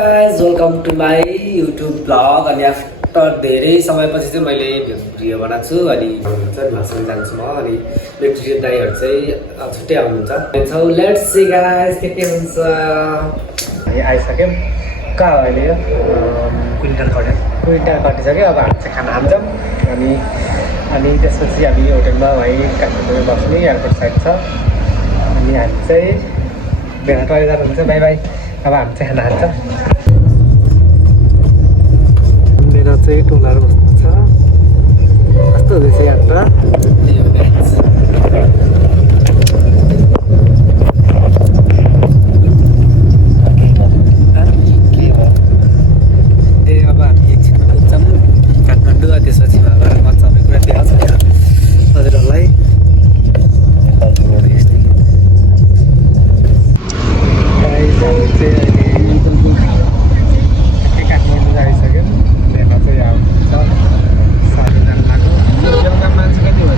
Guys welcome to my YouTube blog. अनि after धेरै समयपछि चाहिँ मैले भिडियो बनाएको छु अनि भाषण जान्छु म। अनि भेक्टोरिया दाइहरू चाहिँ छुट्टै आउनुहुन्छ। लेट्स सी गाइस के हुन्छ। आइसक्यौँ कहाँ हो अहिले यो क्विन्टल कटिसक्यो। अब हामी चाहिँ खाना खान्छौँ अनि त्यसपछि हामी होटेलमा है काठमाडौँमा बस्ने एयरपोर्ट साइड छ। अनि हामी चाहिँ भेला टोय जानुहुन्छ। By by. अब हामी चाहिँ खाना खान्छ। मेरो चाहिँ टोलाहरू बस्नु छ। कस्तो हुँदैछ यात्रा। अब हामी एकछिनमा पुग्छौँ काठमाडौँ। त्यसपछि म सबै कुरा देखाउँछु हजुरहरूलाई। काठमाडौँ आइसक्यो। भेला चाहिँ आउँछ साह्रै जानु लाग्यो। बेलुका मान्छे कति भयो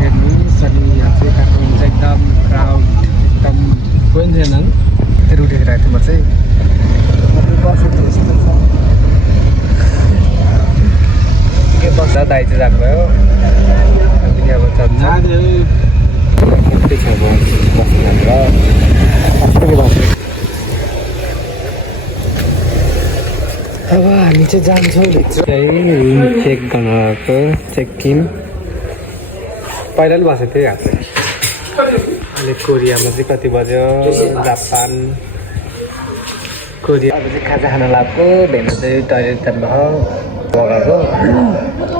हेर्नुहोस्। अनि यहाँ चाहिँ काठमाडौँ चाहिँ एकदम क्राउड, एकदम कोही पनि थिएन। त्यो उठिरहेको थिएँ म चाहिँ बसेको यस्तो छ के बस्दा दाइ चाहिँ जानुभयो। हामी अब अब हामी चाहिँ जान्छौँ भित्र। रुम चेक गर्नको चेक इन पहिला पनि बसेको थिएँ। यहाँ चाहिँ अनि कोरियामा चाहिँ कति बज्यो। जापान कोरिया अब चाहिँ खाजा खान लाग्यो। भेना चाहिँ टोइलेट जानुभयो लगाएको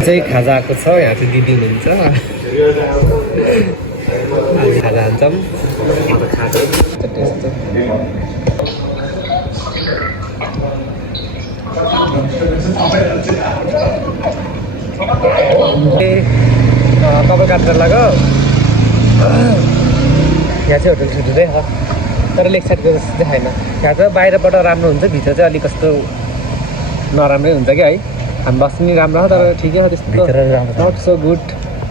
चाहिँ खाजा आएको छ। यहाँ चाहिँ दिदी हुनुहुन्छ। हामी खाजा खान्छौँ। कपाल काट्न लाग्यो। यहाँ चाहिँ होटल छुट्टै छ तर लेक साइडको जस्तो चाहिँ छैन। यहाँ चाहिँ बाहिरबाट राम्रो हुन्छ, भित्र चाहिँ अलिक कस्तो नराम्रै हुन्छ क्या है। हामी बस्नु नि राम्रो हो तर ठिकै हो, त्यस्तो नट सो गुड,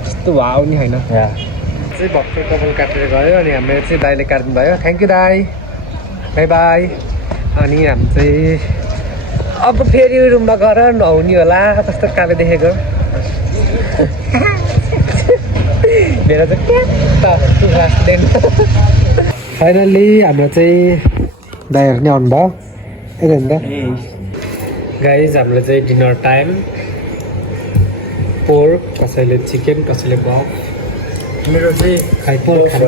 त्यस्तो भाउ नि होइन। चाहिँ भक्कु कपाल काटेर गयो अनि हाम्रो चाहिँ दाइले काट्नु भयो। थ्याङ्क यू दाई, बाई बाई। अनि हामी चाहिँ अब फेरि रुममा गएर नुहाउने होला कस्तो काले देखेको। मेरो चाहिँ फाइनल्ली हाम्रो चाहिँ दाइहरू नै आउनुभयो। गाइज हाम्रो चाहिँ डिनर टाइम। पोर्क, कसैले चिकन, कसैले बफ। मेरो चाहिँ खाइ पोर्क खानु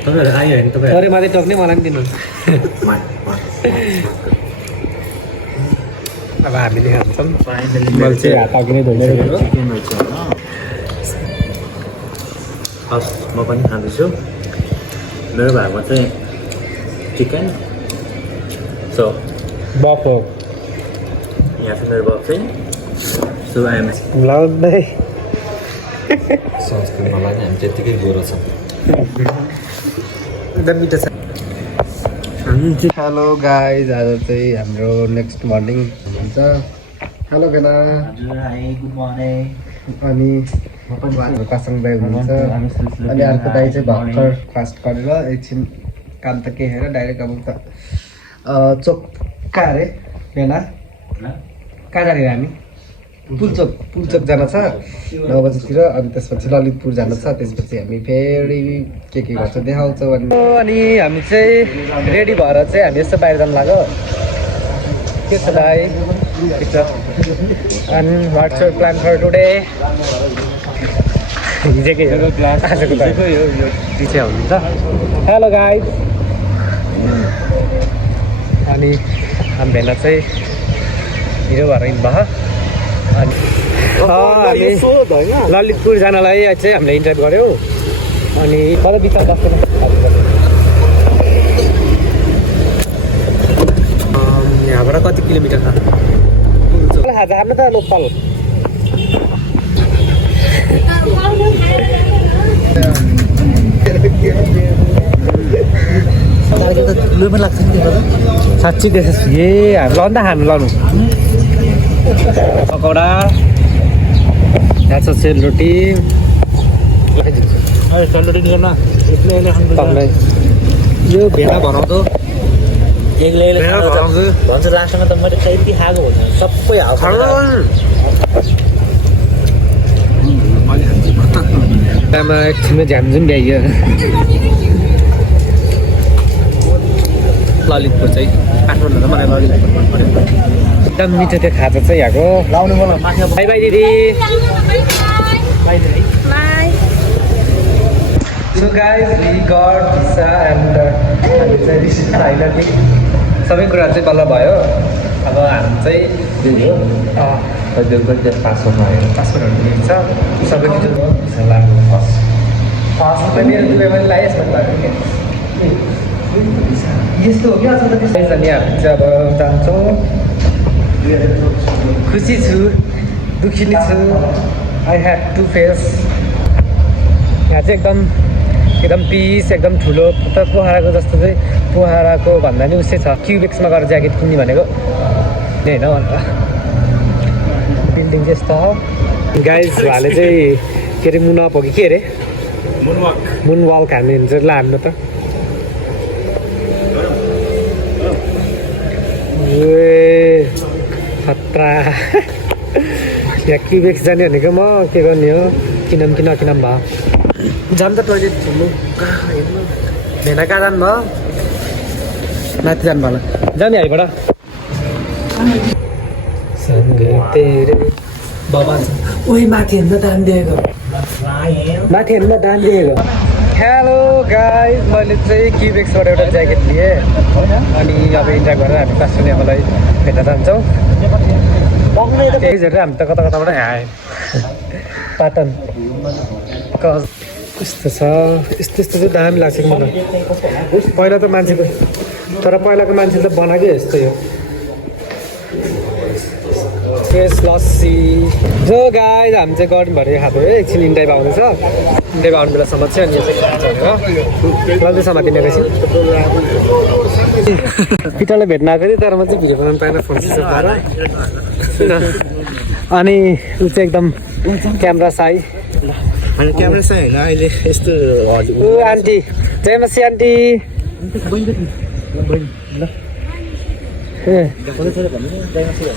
तपाईँहरू आयो होइन। तपाईँ अरे मात्रै टक्ने मलाई पनि दिनु। अब हामीले खान्छौँ। मैले चाहिँ हात अघि नै धोइसकेको। हस् म पनि खाँदैछु। मेरो भागमा चाहिँ चिकन सो बफ हो। यहाँ चाहिँ मेरो बफ चाहिँ सो आइएम लाउँदै संस्कृतमा नि हामी त्यत्तिकै गोरो छ। एकदम मिठो छ। हेलो गाइज, आज चाहिँ हाम्रो नेक्स्ट मर्निङ हुन्छ। हेलो बेला। Good morning. अनि पासाङ दाइ हुनुहुन्छ। अनि अर्को दाइ चाहिँ भर्खर फास्ट गरेर एकछिन काम त के हेर डाइरेक्ट अब त चोक अरे बेला कहाँ जाने हामी पुलचोक जान छ 9 बजीतिर। अनि त्यसपछि ललितपुर जान छ। त्यसपछि हामी फेरि के गर्छौँ देखाउँछौँ। अनि हामी चाहिँ रेडी भएर चाहिँ हामी यस्तो बाहिर जानु लाग्यो। के छ दाइ? ठिक छ। अनि what's your plan for today? हिजोकै आजको पछि हुनुहुन्छ। Hello guys. अनि हामी भेना चाहिँ हिरो भएर हिँड्नुभयो। अनि हामी ललितपुर जानलाई चाहिँ हामीले इन्टरभ्यू गऱ्यौँ। अनि कता बिचमा बस्दैन। यहाँबाट कति किलोमिटर छ? हाम्रो त लोकल लाग्छ नि साँच्ची देखेँ। ए हामी लन्दा खानु लानु पकौडा, यहाँ छ सेलरोटी। सेलरोटी यो भेडा बनाउँदो एक्लै भन्छ लास्टमा त मैले कति खाएको हुन्छ सबै हाल्छ आमा एकछिनमा झ्यामझुम भ्याइयो ललितपुर चाहिँ काठमाडौँमा मलाई ललितपुर मन पऱ्यो एकदम मिठो त्यो खाजा चाहिँ यहाँको लाउनु मलाई माथि बाई बाई दिदी So guys, we got visa and हामी चाहिँ फाइनली सबै कुरा चाहिँ बल्ल भयो अब हामी चाहिँ पासपोर्टहरू छ सबै फर्स्ट पनि दुबईमा लगाएँ यसमा लाग्यो यस्तो हो क्या अनि हामी चाहिँ अब जान्छौँ खुसी छु दुःखी नै छु आई ह्याड टु फेस यहाँ चाहिँ एकदम पिस एकदम ठुलो त पोखराको जस्तो चाहिँ पोखराको भन्दा नि उसै छ क्युबेक्समा गएर ज्याकेट किन्ने भनेको होइन अन्त बिल्डिङ चाहिँ यस्तो हो गाइज भाले चाहिँ के अरे मुनअप हो कि के अरे मुनवाक हामी हुन्छ ल हाम्रो त खतरा यहाँ क्युबेक्स जाने भनेको म के गर्ने हो किनम कि नकिनम भयो जाम त टोइलेट घुम्नु भेना कहाँ जानु भयो माथि जानु भयो जाने हामीबाट बाबा ओइ माथि हेर्न दान दिएको माथि हेर्न दान दिएको हेलो गाइज मैले चाहिँ क्युबेक्सबाट एउटा ज्याकेट लिएँ अनि अब इन्जोय गरेर हामी कास्टोनियालाई भेट्न जान्छौँ त्यहीहरू हामी त कता कताबाट आयो पाटन कस्तो छ यस्तो यस्तो चाहिँ दामी लाग्छ कि मलाई पहिला त मान्छेको तर पहिलाको मान्छेले त बनाएकै यस्तो यो फ्रेस लस्सी जो गाइज हामी चाहिँ गर्नु भरे खाएको है एकछिन इन्टाइप आउँदैछ इन्टाइप आउने बेलासम्म चाहिँ अनि चाहिँ जल्दी समातिने रहेछ पिटालाई भेट्न आएको थिएँ तर म चाहिँ भिडियो बनाउनु पाएन फोन स्विच अफ भएर अनि ऊ चाहिँ एकदम क्यामेरा साई अनि क्यामेरा चाहिँ होइन अहिले यस्तो ऊ आन्टी जय मसी आन्टी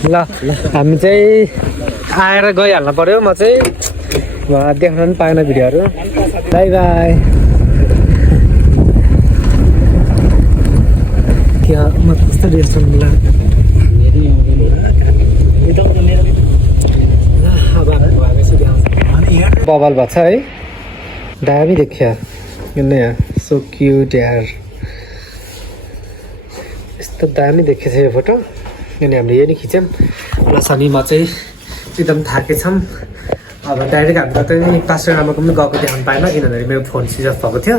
ल हामी चाहिँ आएर गइहाल्नु पर्यो म चाहिँ देख्न पनि पाएन भिडियोहरू बाई बाई क्या म कस्तो रेस्टुरेन्ट बबल भएको छ है दामी देखिया यहाँ सो क्युट यार यस्तो दामी देखेछ यो फोटो अनि हामीले यो नि खिच्यौँ प्लस अनि म चाहिँ एकदम थाकेछौँ अब डाइरेक्ट हाम्रो चाहिँ पास्टर आमाको पनि गएको देखाउनु पाएन किनभने मेरो फोन स्विच अफ भएको थियो